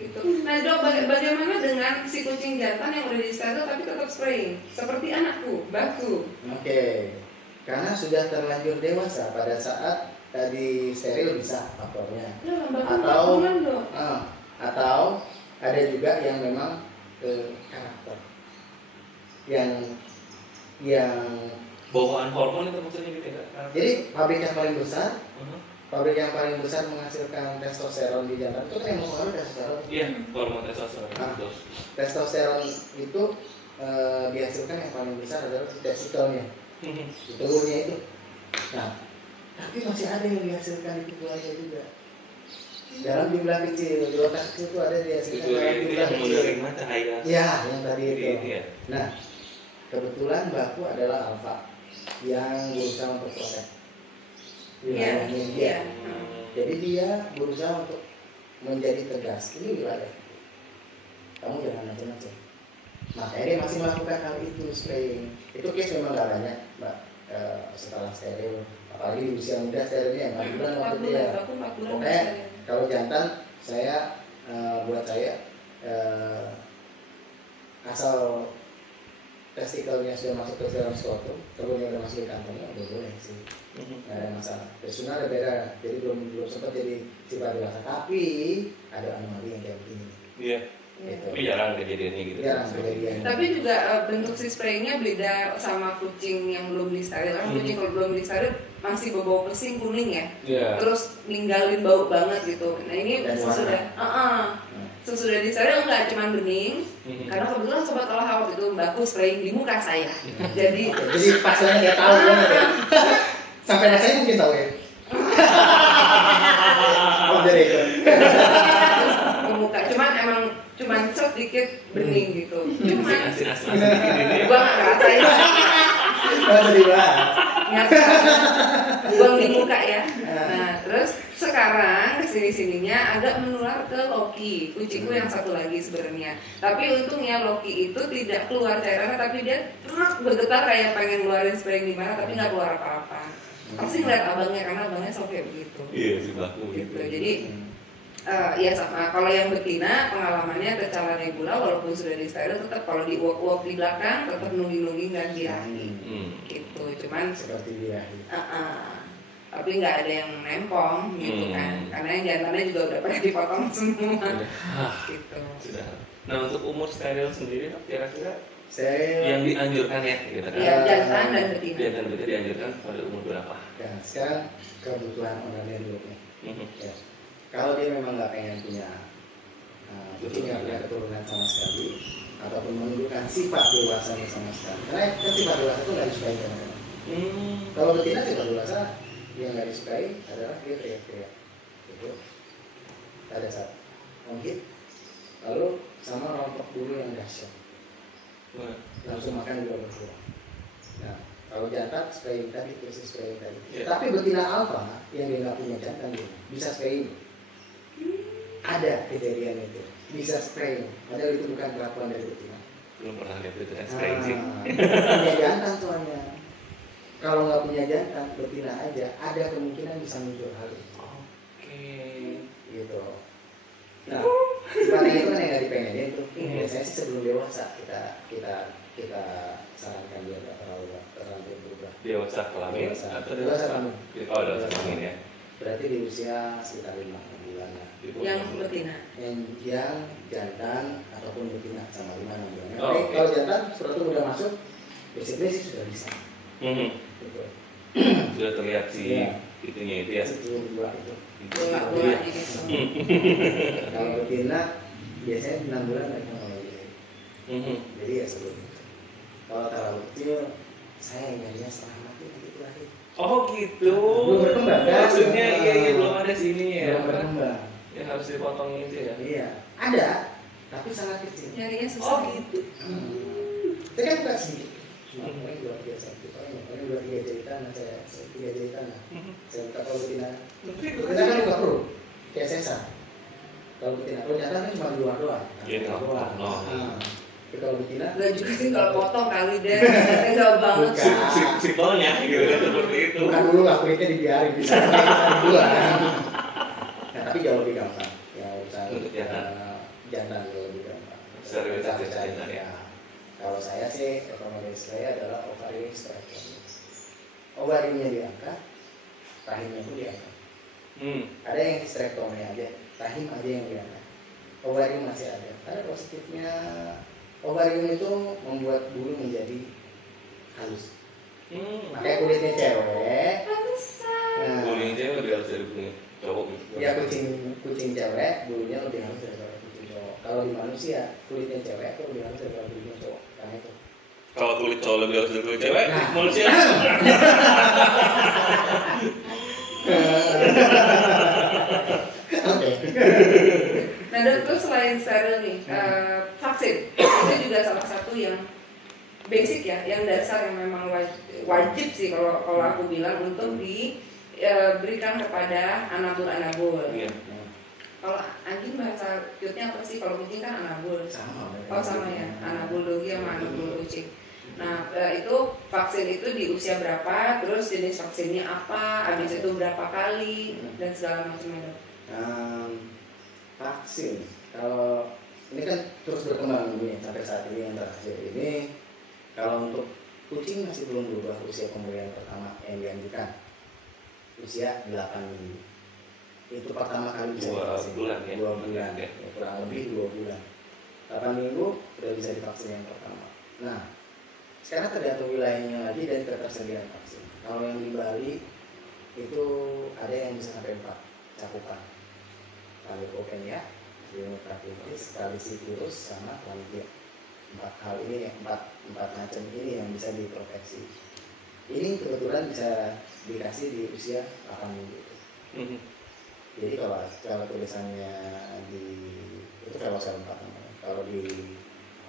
Gitu. Nah dok, bagaimana dengan si kucing jantan yang udah di steril tapi tetap spraying? Seperti anakku, Baku. Oke. Karena sudah terlanjur dewasa pada saat tadi steril bisa faktornya. Ya, Baku 4 bulan dok. Atau ada juga yang memang karakter yang Bawaan hormon itu maksudnya gitu ya. jadi pabrik yang paling besar menghasilkan testosteron di jantan itu kan yang mempengaruhi testosteron. Iya, hormon testosteron. Testosteron itu dihasilkan yang paling besar adalah di testikelnya, di telurnya itu. Nah, tapi masih ada yang dihasilkan di tubuhnya juga. Dalam jumlah kecil, di otak kecil itu ada dihasilkan dalam jumlah kecil. Menerima cahaya. Ya, yang tadi itu. Iya. Nah, kebetulan Baku adalah alfa yang berusaha untuk protect wilayahnya dia. Jadi dia berusaha untuk menjadi tegas. Ini wilayah. Kamu jangan macam-macam. Makanya dia masih melakukan hal itu, spraying. Itu case memang gak banyak, Mbak. Setelah steril, apalagi di usia muda sterilnya 4 bulan waktu itu ya. Pokoknya kalau jantan saya buat saya asal testikelnya sudah masuk ke dalam skrotum, telurnya udah masuk di kantongnya, udah boleh sih, nggak ada masalah. Tersuna ada beda, jadi belum sempat jadi sifat dewasa, tapi ada anomali yang kayak begini. Iya. Gitu. Tapi jarang kejadiannya gitu. Jarang kejadian. Tapi juga bentuk si spraynya beda sama kucing yang belum disteril. Kan kucing kalau belum disteril masih berbau pesing kuning ya. Yeah. Terus ninggalin bau banget gitu. Nah ini sesudah disteril enggak cuman bening. Karena kebetulan sobat olahraga itu Baku spraying di muka saya. Jadi pas saya nggak tahu banget ya. Sampai rasanya mungkin tahu ya. Oh jadi itu. ke muka. Cuman sedikit bening gitu. Cuman Asin-asin dikit ini. gua nggak ngerasain. Sedih banget. Nyata. buang di muka ya. Nah terus sekarang kesini-sininya agak menular ke Loki, kucingku yang satu lagi sebenarnya. Tapi untungnya Loki itu tidak keluar cairannya, tapi dia terus bergetar kayak pengen ngeluarin spray di mana, tapi nggak keluar apa-apa. Pasti ngeliat abangnya karena abangnya selalu kayak begitu. Iya sih baku Gitu. Jadi ya sama. Kalau yang betina pengalamannya secara regular walaupun sudah di steril tetap kalau di walk di belakang tetap nungging dan birahi. Gitu. Cuman seperti birahi. Tapi nggak ada yang nempong gitu kan. Karena yang jantannya juga udah pada dipotong semua. Gitu. Sudah. Nah untuk umur steril sendiri kira-kira Steril yang dianjurkan ya gitu kan? Iya jantan dan betina. Jantan betina dianjurkan pada umur berapa? Dan sekarang kebutuhan ownernya dulu nih. Ya. Kalau dia memang nggak pengen punya kucing yang punya keturunan sama sekali ataupun menunjukkan sifat dewasanya sama sekali, karena kan sifat dewasa itu nggak disukai teman-teman. Kalau betina sifat dewasa yang nggak disukai adalah dia teriak-teriak, gitu. Pada saat menghit, lalu sama rontok bulu yang dahsyat, langsung makan juga berkurang. Nah, kalau jantan spraying tadi, krisis spraying tadi. Tapi betina alfa yang dia nggak punya jantan bisa spraying. Ada kejadian itu bisa spraying, padahal itu bukan kelakuan dari betina. Belum pernah lihat betina spraying sih. Punya jantan soalnya. Kalau nggak punya jantan, betina aja ada kemungkinan bisa muncul hal itu. Oke. Gitu. Nah, sifatnya itu kan yang nggak dipengenin itu. Biasanya sih sebelum dewasa kita sarankan dia nggak terlalu berubah. Dewasa kelamin atau dewasa kelamin? Oh dewasa kelamin ya. Berarti di usia sekitar 5 bulan. Yang betina. Yang jantan ataupun betina sama 5-6 bulan. Oh, okay. Kalau jantan surat itu udah masuk, basic sudah bisa. Gitu. Sudah terlihat sih itunya itu ya. Dua itu. Bola-bola gitu. Kalau betina biasanya 6 bulan mereka mulai jadi. Jadi ya sebelum. Kalau terlalu kecil, saya nyarinya setengah mati nanti lahir. Oh gitu. Belum berkembang. Maksudnya iya belum ada sini ya. Belum berkembang. Ya harus dipotong itu ya. Iya, ada, tapi sangat kecil. Nyarinya susah. Oh gitu. Itu kan bukan sedikit. Cuma paling 2-3 cm, paling 2-3 jahitan, saya 3 jahitan lah. Saya buka kalau betina. Betina kan buka perut, kayak sesar. Kalau betina, kalau jantan kan cuma di luar doang. Iya, Tapi kalau betina, Gak juga sih kalau potong kali deh, enggak banget. Simpelnya gitu kan seperti itu. bukan dulu lah, kulitnya dibiarin bisa di luar. Nah, tapi jauh lebih gampang. Ya urusan jantan jauh lebih gampang. Sterilisasi jantan ya. Kalau saya sih rekomendasi saya adalah ovarium hysterectomy. Ovariumnya diangkat, rahimnya pun diangkat. Ada yang hysterectomy aja, rahim aja yang diangkat. Ovarium masih ada. Karena positifnya ovarium itu membuat bulu menjadi halus. Makanya kulitnya cewek. Pantesan. Bulunya cewek lebih halus dari bulunya cowok gitu. Ya kucing cewek bulunya lebih halus daripada kucing cowok. Kalau di manusia kulitnya cewek itu lebih halus daripada bulunya cowok. Karena itu. Kalau kulit cowok lebih halus dari kulit cewek, manusia. Oke. Nah dokter selain steril nih, vaksin itu juga salah satu yang basic ya, yang dasar yang memang wajib sih kalau aku bilang untuk diberikan kepada anabul. Iya. Kalau anjing bahasa cute-nya apa sih? Kalau kucing kan anabul. Sama. Oh sama ya, anabul dogi sama anabul kucing. Nah itu vaksin itu di usia berapa, terus jenis vaksinnya apa, habis itu berapa kali dan segala macamnya. Vaksin kalau ini kan terus berkembang ini sampai saat ini yang terakhir ini, kalau untuk kucing masih belum berubah usia pemberian pertama yang dianjurkan usia 8 minggu. Itu pertama kali bisa divaksin 2 bulan ya. 2 bulan ya, kurang lebih 2 bulan. 8 minggu sudah bisa divaksin yang pertama. Nah sekarang tergantung wilayahnya lagi dan ketersediaan vaksin. Kalau yang di Bali itu ada yang bisa sampai 4 cakupan. Leukopenia, pneumoconiosis, virus, sama chlamydia. 4 hal ini, 4 macam ini yang bisa diproteksi. Ini kebetulan bisa dikasih di usia 8 minggu. Jadi kalau tulisannya itu Velocel 4 namanya. Kalau di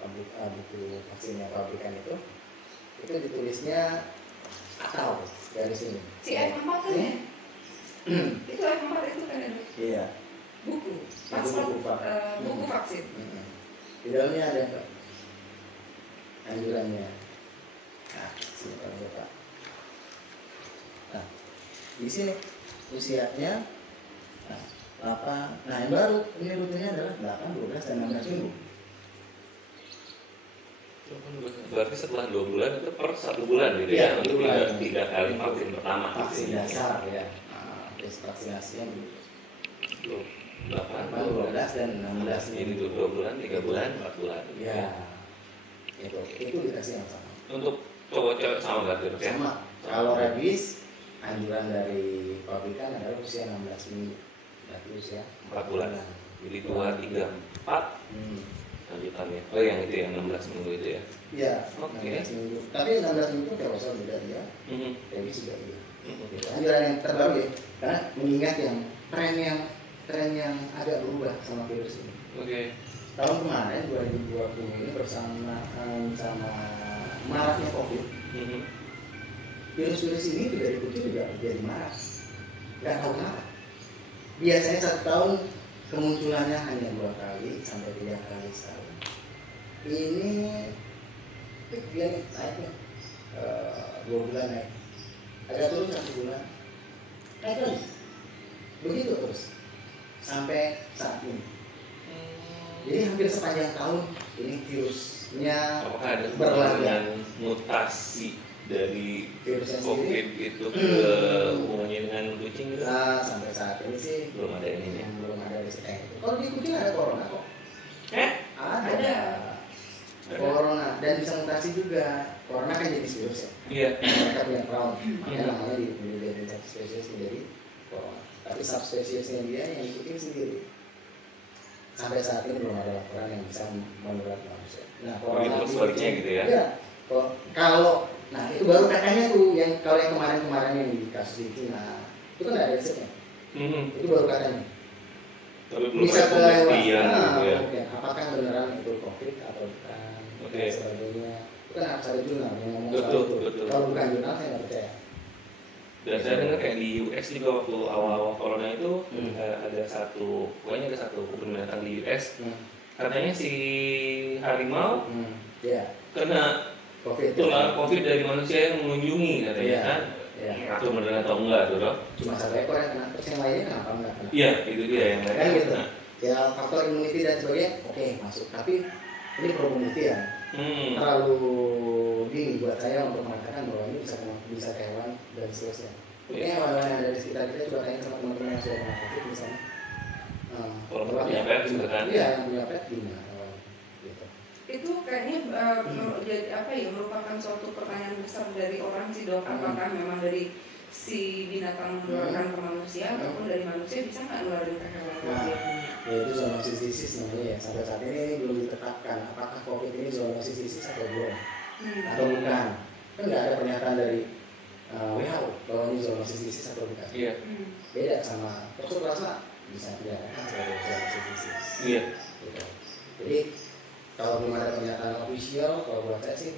buku vaksinnya pabrikan itu ditulisnya atau dari sini. Si F4 kan ya? Itu F4 itu kan ada Iya. buku, paspor, buku vaksin. Di dalamnya ada apa? Anjurannya. Nah, sini kalau Bapak. Nah, di sini usianya nah yang baru ini rutenya adalah 8, 12, dan 16 minggu. Berarti setelah 2 bulan itu per 1 bulan gitu Iya, ya, untuk 3 kali vaksin pertama. Vaksin dasar ya. Terus vaksinasinya dulu. 8, 12 dan 16 Ini minggu. 2 bulan, 3 bulan, 4 bulan. Ya, itu dikasih yang sama. Untuk cowok-cowok sama berarti dok ya? Sama. Kalau rabies, anjuran dari pabrikan adalah usia 16 minggu. Berarti usia 4 bulan. Jadi 2, 3, 4 lanjutannya. Oh yang itu yang 16 minggu itu ya? Iya, Oke. 16 minggu. Tapi 16 minggu kalau usah beda ya. Rabies juga iya. Gitu. Anjuran yang terbaru ya. Karena mengingat yang tren yang agak berubah sama virus ini. Oke. Tahun kemarin 2020 ini bersamaan sama maraknya COVID, virus-virus ini dari kucing juga jadi marah. Gak tahu kenapa. Biasanya 1 tahun kemunculannya hanya 2 kali sampai 3 kali setahun. Ini dia naiknya 2 bulan naik, agak turun 1 bulan, naik lagi. Begitu terus sampai saat ini. Jadi hampir sepanjang tahun ini virusnya Apakah ada berlanjut. dengan mutasi dari Virusnya COVID sendiri? itu ke hubungannya dengan kucing gitu? Nah, sampai saat ini sih Belum ada ininya. yang belum ada risetnya. Kalau di kucing ada corona kok. Ada. Corona dan bisa mutasi juga. Corona kan jenis virus ya. Iya. Mereka punya crown. Makanya namanya di subspesies menjadi corona. Tapi subspesiesnya dia yang di kucing sendiri. Sampai saat ini belum ada laporan yang bisa menular ke manusia. Nah, corona Begitu sebaliknya gitu ya? Iya. Kalau nah itu baru katanya tuh yang kalau yang kemarin yang di kasus di Cina itu kan nggak ada risetnya. Itu baru katanya. Tapi belum Bisa ada pembuktian gitu ya. mungkin. Apakah beneran itu COVID atau bukan? Oke. Dan sebagainya. Itu kan harus ada jurnal yang ngomong Betul, soal itu. betul. Kalau bukan jurnal saya nggak percaya. Dan saya dengar kayak di US juga waktu awal-awal corona itu ada pokoknya ada satu kebun binatang di US. Katanya si harimau Ya. kena COVID. tular COVID dari manusia yang mengunjungi katanya Iya. kan. Ya. Atau beneran atau enggak tuh dok? Cuma 1 ekor yang kena, terus yang lainnya kenapa enggak kena? Iya, itu dia yang Kan mereka gitu. kena. Ya faktor immunity dan sebagainya, oke masuk. Tapi ini perlu pembuktian. Terlalu dini buat saya untuk mengatakan bahwa ini bisa ke hewan dan seterusnya. Mungkin hewan-hewan yang ada di sekitar kita coba tanya sama teman-teman yang sudah kena COVID misalnya. Kalau punya pet juga kan? Iya, yang punya pet gimana? Gitu. Itu kayaknya jadi apa ya, merupakan suatu pertanyaan besar dari orang sih dok. Apakah memang dari si binatang menularkan ke manusia ataupun dari manusia bisa nggak nularin ke hewan lain? Ya itu zoonosis disease namanya ya. Sampai saat ini belum ditetapkan apakah COVID ini zoonosis disease atau belum atau bukan. Kan nggak ada pernyataan dari WHO bahwa ini zoonosis disease atau bukan. Iya. Beda sama toxoplasma bisa tidak sebagai zoonosis disease. Iya. Gitu. Jadi kalau belum ada pernyataan official, kalau buat saya sih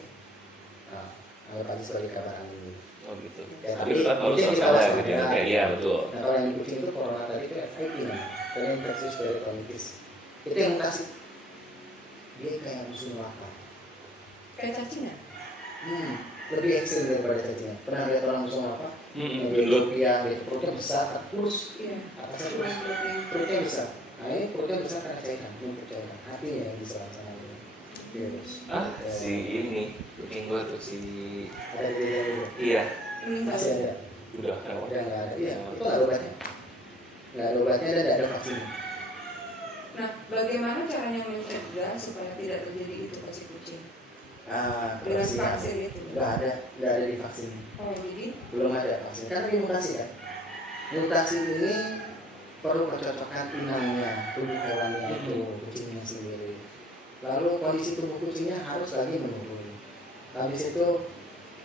anggap aja sebagai kabar angin. Oh gitu. Ya, Tapi tetap harus mungkin kita waspada gitu ya. waspada. Iya betul. Nah kalau yang di kucing itu corona tadi itu FIP nih, karena infeksi periodontitis. Itu yang mutasi. Dia kayak musuh neraka. Kayak cacingan? Lebih ekstrim daripada cacingan. Pernah lihat orang musuh neraka? Gendut. Iya, perutnya besar, kurus. Iya. Atasnya kurus. Perutnya besar. Nah ini perutnya besar karena cairan, numpuk cairan. Hatinya yang diserang sama virus. Si ini kucing gua tuh si Ada kejadian itu. iya Masih ada. udah Udah nggak ada. Iya, itu nggak ada obatnya. Nggak ada obatnya dan nggak ada vaksin. Nah, bagaimana caranya mencegah supaya tidak terjadi itu pada si kucing? Dengan vaksin itu? Nggak ada di vaksin. Oh, jadi? Belum ada vaksin. Karena ini mutasi kan. Mutasi ini perlu percocokan inangnya, tubuh hewannya itu, kucingnya sendiri. Lalu kondisi tubuh kucingnya harus lagi menurun. Habis itu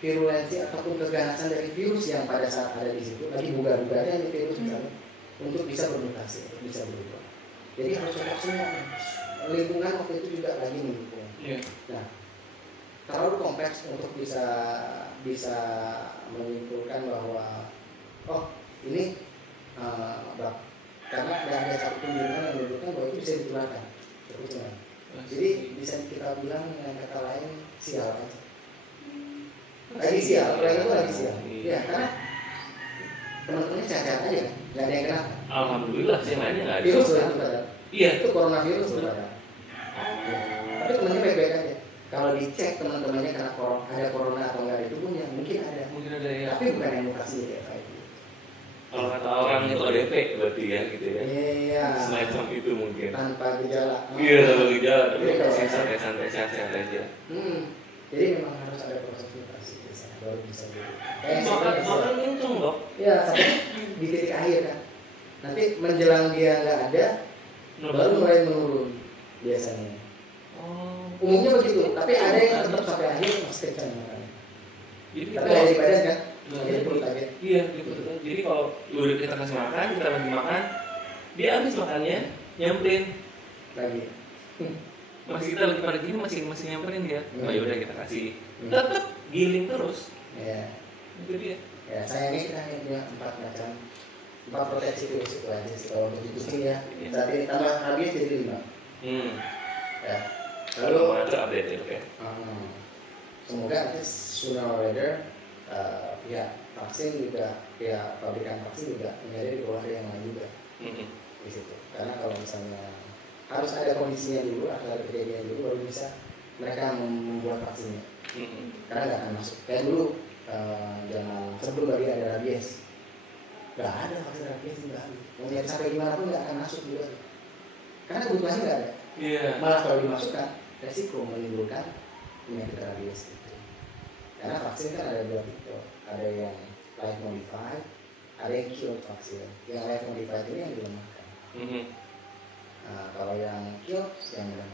virulensi ataupun keganasan dari virus yang pada saat ada di situ lagi bugar-bugarnya di virus misalnya untuk bisa bermutasi, untuk bisa berubah. Jadi harus cocok semua. Lingkungan waktu itu juga lagi mendukung. Iya. Nah, terlalu kompleks untuk bisa menyimpulkan bahwa ini karena nggak ada satupun jurnal yang menunjukkan bahwa itu bisa ditularkan. Jadi bisa kita bilang dengan kata lain sial aja. Lagi sial, itu lagi sial. Iya, karena teman-temannya sehat-sehat aja, nggak ada yang kena. Alhamdulillah sih yang lainnya nggak ada. Virus itu padahal. Iya. Itu coronavirus padahal. Tapi temannya baik-baik aja. Kalau dicek teman-temannya kena ada corona atau nggak ada itu pun ya mungkin ada. Mungkin ada ya. Tapi bukan yang mutasi jadi FIV. Kalau kata orang itu ODP berarti ya gitu ya. Iya. Semacam itu mungkin. Tanpa gejala. Iya, tanpa gejala. Tapi Jadi kalau santai-santai sehat-sehat aja. Jadi memang harus ada proses mutasi baru bisa jadi. Makan kenceng dok. Iya, sampai di titik akhir kan. Nanti menjelang dia nggak ada, baru mulai menurun biasanya. Umumnya begitu, tapi ada yang tetap sampai akhir masih kencang makannya. Jadi Tapi dari badan kan, jadi perut aja. Iya, gitu. Jadi kalau udah kita kasih makan, kita lagi makan, dia habis makannya, nyamperin Lagi. masih kita lagi pada gini masih nyamperin dia. Oh ya udah kita kasih. Tetap giling terus. Ya. Itu dia. Ya, sayangnya kita hanya punya 4 proteksi virus itu aja sih kalau untuk kucing ya. Saat ini tambah rabies jadi 5. Ya. Lalu mau ada update ya, oke. Semoga nanti sooner or later pihak vaksin juga, pihak pabrikan vaksin juga menyadari bahwa ada yang lain juga di situ. Karena kalau misalnya harus ada kondisinya dulu, harus ada kejadian dulu baru bisa mereka membuat vaksinnya. Karena nggak akan masuk. Kayak dulu zaman sebelum lagi ada rabies, nggak ada vaksin rabies nggak ada. Mau nyari sampai gimana pun nggak akan masuk juga. Karena kebutuhannya nggak ada. Malah kalau dimasukkan resiko menimbulkan penyakit rabies gitu. Karena vaksin kan ada 2 tipe, ada yang live modified, ada yang killed vaksin. Yang live modified ini yang dilemahkan. Nah, kalau yang killed yang udah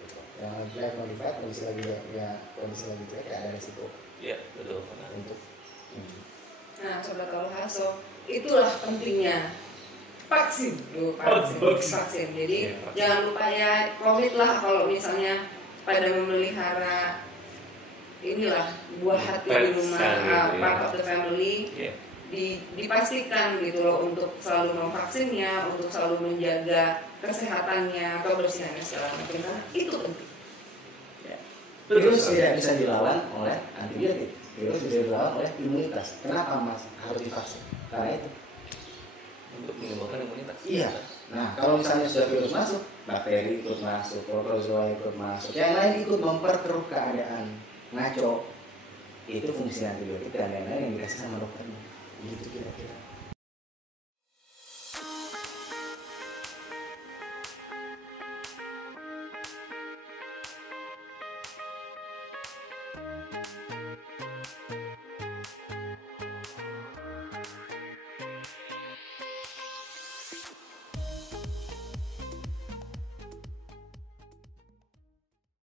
gitu. Yang live modified kondisi lagi jelek ya ada resiko. Iya betul. Untuk Nah, Sobat Alhaso, itulah pentingnya vaksin. Vaksin. Jadi jangan lupa ya, komit lah kalau misalnya pada memelihara inilah buah hati di rumah, part of the family. Dipastikan gitu loh untuk selalu memvaksinnya, untuk selalu menjaga kesehatannya, kebersihannya segala macam, karena itu penting. Virus tidak bisa dilawan oleh antibiotik, virus bisa dilawan oleh imunitas. Kenapa mas harus divaksin? Karena itu untuk menimbulkan imunitas. Iya. Nah kalau misalnya sudah virus masuk, bakteri ikut masuk, protozoa ikut masuk, yang lain ikut memperkeruh keadaan, ngaco. Itu fungsi antibiotik dan lain-lain yang dikasih sama dokternya. Gitu kira-kira.